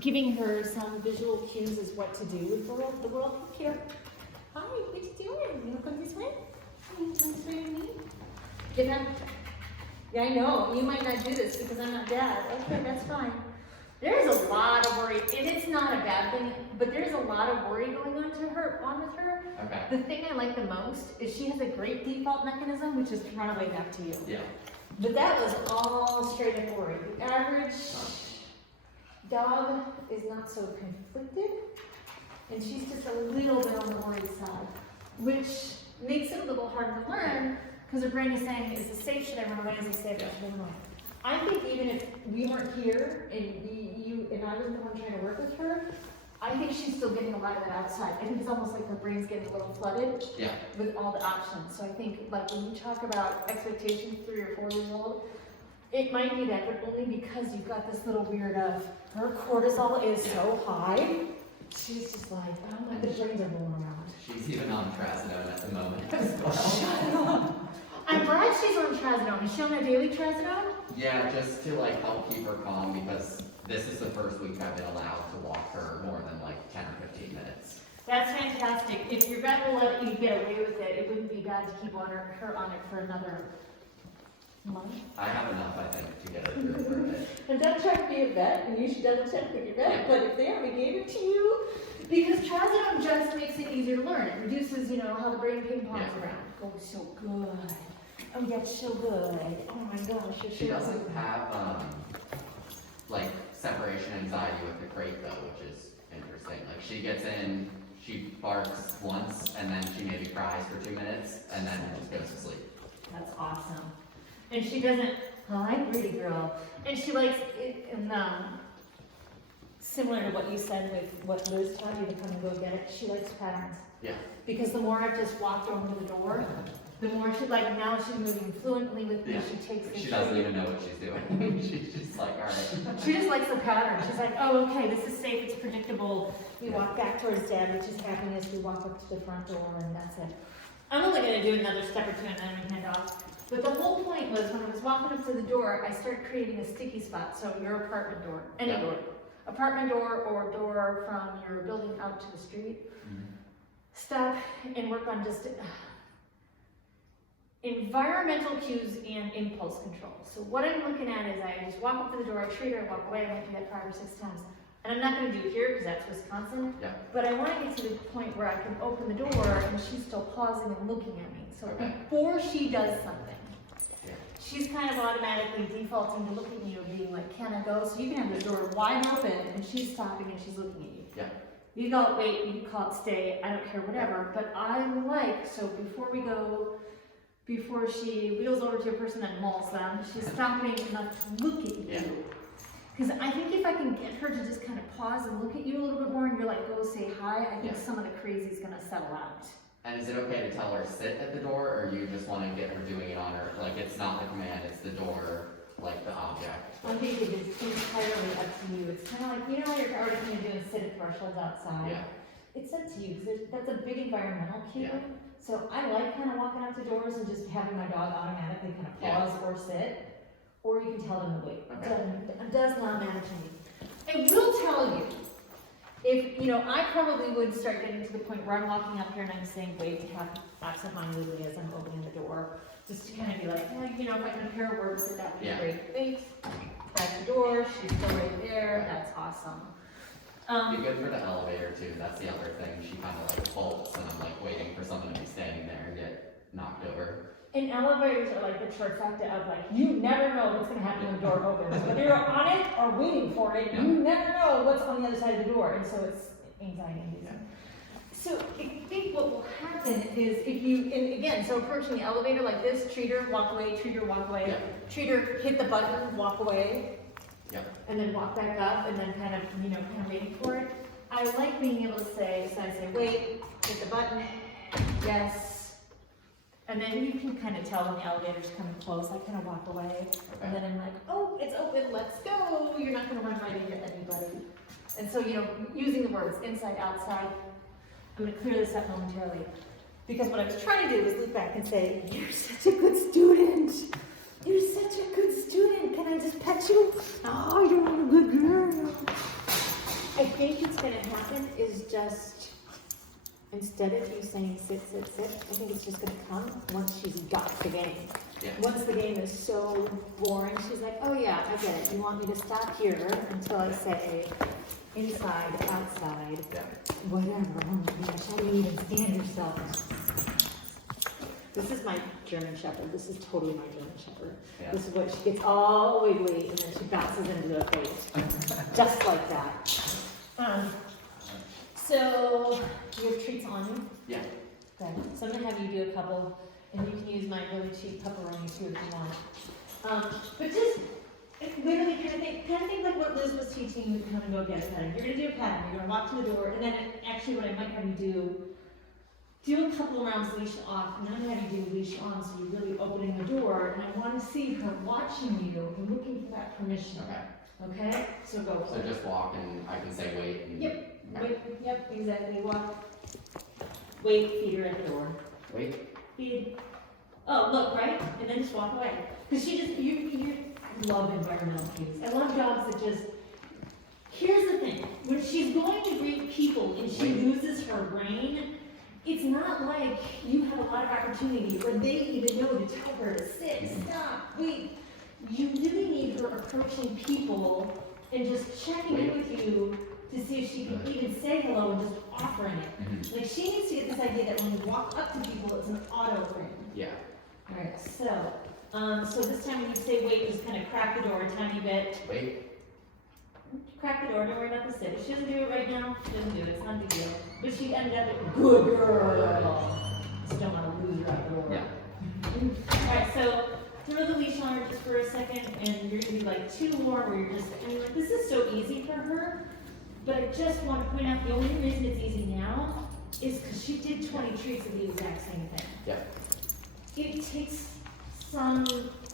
giving her some visual cues as what to do with the world. Here. Hi, what you doing? You wanna come this way? You wanna come this way with me? Get up. Yeah, I know. You might not do this because I'm not dad. Okay, that's fine. There's a lot of worry, and it's not a bad thing, but there's a lot of worry going on with her. Okay. The thing I like the most is she has a great default mechanism, which is to run away back to you. Yeah. But that was all straight up worry. The average dog is not so conflicted, and she's just a little bit on the worried side, which makes it a little hard to learn because her brain is saying, is this safe? Should I run away? Is this safe? Should I run away? I think even if we weren't here and you and I was the one trying to work with her, I think she's still getting a lot of that outside. I think it's almost like her brain's getting a little flooded with all the options. So I think like when you talk about expectations 3 or 4 years old, it might be that, but only because you've got this little weird of her cortisol is so high. She's just like, oh my, the brains are rolling around. She's even on trazodone at the moment as well. Shut up. I'm glad she's on trazodone. Is she on a daily trazodone? Yeah, just to like help keep her calm because this is the first week I've been allowed to walk her more than like 10 or 15 minutes. That's fantastic. If your vet will let you get away with it, it wouldn't be bad to keep her on it for another month. I have enough, I think, to get her through for a bit. And don't try to be a vet, and you should double check with your vet, but if they ever gave it to you, because trazodone just makes it easier to learn. It reduces, you know, how the brain ping-pongs around. Oh, so good. Oh, that's so good. Oh my gosh. She doesn't have, like, separation anxiety with the crate, though, which is interesting. Like, she gets in, she barks once, and then she maybe cries for 2 minutes, and then just goes to sleep. That's awesome. And she doesn't, oh, I'm a pretty girl. And she likes it, and similar to what you said with what Liz taught you to come and go get it, she likes patterns. Yeah. Because the more I've just walked over to the door, the more she, like now she's moving fluently with me, she takes the She doesn't even know what she's doing. She's just like, all right. She just likes the pattern. She's like, oh, okay, this is safe, it's predictable. We walk back towards dad, which is happiness. We walk up to the front door, and that's it. I'm only going to do another step or two, and then we head off. But the whole point was when I was walking up to the door, I started creating a sticky spot. So your apartment door, any door, apartment door or door from your building out to the street. Stop and work on just environmental cues and impulse control. So what I'm looking at is I just walk up to the door, I treat her, I walk away. I might do that 5 or 6 times. And I'm not going to do it here because that's Wisconsin. But I want to get to the point where I can open the door and she's still pausing and looking at me. So before she does something, she's kind of automatically defaulting to looking at you and being like, can I go? So you can have the door wide open and she's stopping and she's looking at you. You call it wait, you can call it stay, I don't care, whatever. But I like, so before we go, before she wheels over to a person and mauls them, she's stopping enough to look at you. Because I think if I can get her to just kind of pause and look at you a little bit more and you're like, go say hi, I think some of the crazy is going to settle out. And is it okay to tell her sit at the door, or you just want to get her doing it on her, like it's not the command, it's the door, like the object? I think it is entirely up to you. It's kind of like, you know how you're already going to do and sit at thresholds outside? It's up to you, because that's a big environmental cue. So I like kind of walking up to doors and just having my dog automatically kind of pause or sit. Or you can tell them to wait. It does not matter to me. I will tell you, if, you know, I probably would start getting to the point where I'm walking up here and I'm saying wait to have absentmindedly as I'm opening the door, just to kind of be like, you know, if I can pair words with that would be great. Thanks. Back the door, she's still right there. That's awesome. Be good for the elevator too. That's the other thing. She kind of like bolts, and I'm like waiting for someone to be standing there and get knocked over. And elevators are like the trifecta of like, you never know what's going to happen when the door opens. Whether you're on it or waiting for it, you never know what's on the other side of the door. And so it's anxiety inducing. So I think what will happen is if you, and again, so approaching the elevator like this, treat her, walk away, treat her, walk away, treat her, hit the button, walk away, and then walk back up, and then kind of, you know, kind of waiting for it. I like being able to say, so I say, wait, hit the button, yes. And then you can kind of tell when the elevator's coming close. I kind of walk away, and then I'm like, oh, it's open, let's go. You're not going to run right into anybody. And so, you know, using the words inside, outside, I'm going to clear this up momentarily. Because what I was trying to do is look back and say, you're such a good student. You're such a good student. Can I just pet you? Oh, you're a good girl. think is gonna happen is just, instead of you saying sit, sit, sit, I think it's just gonna come once she's got the game. Yeah. Once the game is so boring, she's like, oh yeah, I get it. You want me to stop here until I say inside, outside, Yeah. whatever. Oh my gosh, how do you even stand yourself? This is my German Shepherd. This is totally my German Shepherd. Yeah. This is what she gets all wiggly and then she bounces into the face. Just like that. So, you have treats on you? Yeah. Okay, so I'm gonna have you do a couple, and you can use my really cheap pepperoni too if you want. But just literally kind of think like what Liz was teaching you how to go get a pattern. You're gonna do a pattern, you're gonna walk to the door, and then actually what I might have you do a couple of rounds leash off, and then I'm gonna have you do leash on, so you're really opening the door, and I wanna see her watching you and looking for that permission. Okay. Okay? So go. So just walk and I can say wait. And, Yep. Okay. Wait, yep, exactly. Walk. Wait, feed her at the door. Wait. Feed. Oh, look, right? And then just walk away. Because she just, I love environmental cues. I love dogs that just, here's the thing. When she's going to greet people and she loses her brain, it's not like you have a lot of opportunity or they even know to tell her to sit, stop, wait. You really need her approaching people and just checking in with you to see if she can even say hello and just offering it. Like she needs to get this idea that when you walk up to people, it's an auto ring. Yeah. All right, so this time when you say wait, just kind of crack the door a tiny bit. Wait. Crack the door, don't worry about the sit. If she doesn't do it right now, she doesn't do it, it's not a big deal. But she ended up with good girl. Just don't want to lose her out the door. Yeah. All right, so throw the leash on her just for a second, and you're gonna do like 2 more where you're just, I mean, like, this is so easy for her, but I just want to point out the only reason it's easy now is because she did 20 treats of the exact same thing. Yeah. It takes some,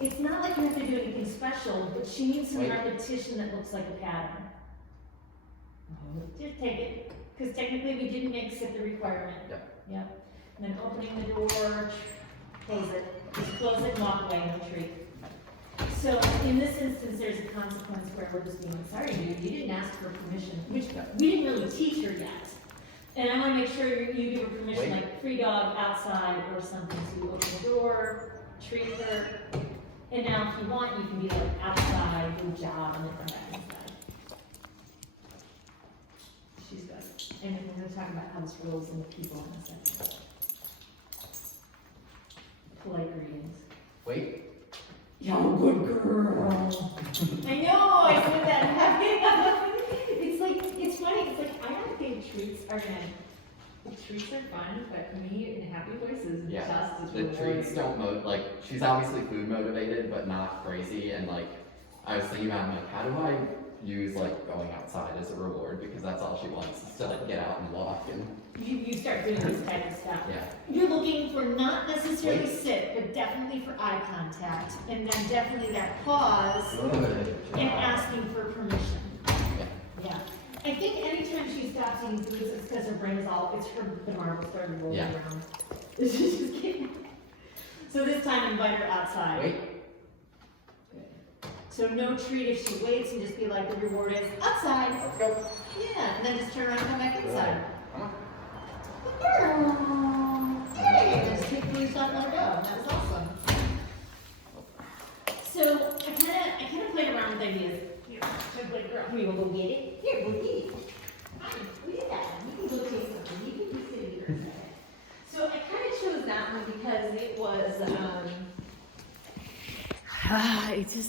it's not like you have to do anything special, but she needs some repetition that looks like a pattern. Just take it, because technically we didn't make sit the requirement. Yeah. Yep. And then opening the door, close it. Just close it and walk away, no treat. So in this instance, there's a consequence where we're just being sorry, dude, you didn't ask for permission, which we didn't really teach her yet. And I want to make sure you give her permission, like free dog outside or something. So you open the door, treat her, and now if you want, you can be like outside, good job, and then come back inside. She's good. And then we're going to talk about house rules and people in a second. Polite greetings. Wait. Yo, good girl. I know, I said that. It's like, it's funny, it's like, I don't think treats are treats are fun, but me in happy voices, Yeah. just as The treats don't like, she's obviously food motivated, but not crazy, and like, I was thinking about, like, how do I use like going outside as a reward, because that's all she wants, is to like get out and walk and. You start doing this type of stuff. Yeah. You're looking for not necessarily sit, but definitely for eye contact, and then definitely that pause and asking for permission. Yeah. Yeah. I think anytime she stops eating foods, it's because her brain is all, it's her, the marble started rolling around. This is just kidding. So this time invite her outside. Wait. Good. So no treat if she waits, and just be like, the reward is outside. Let's go. Yeah, and then just turn around and come back inside. Come on. Hey, just take the leash off and let her go. That was awesome. So I kind of played around with ideas. Here, like, girl, here, we'll go get it. Here, we'll get it. Look at that. You can go take something. You can be sitting here a second. So I kind of chose that one because it was, it's just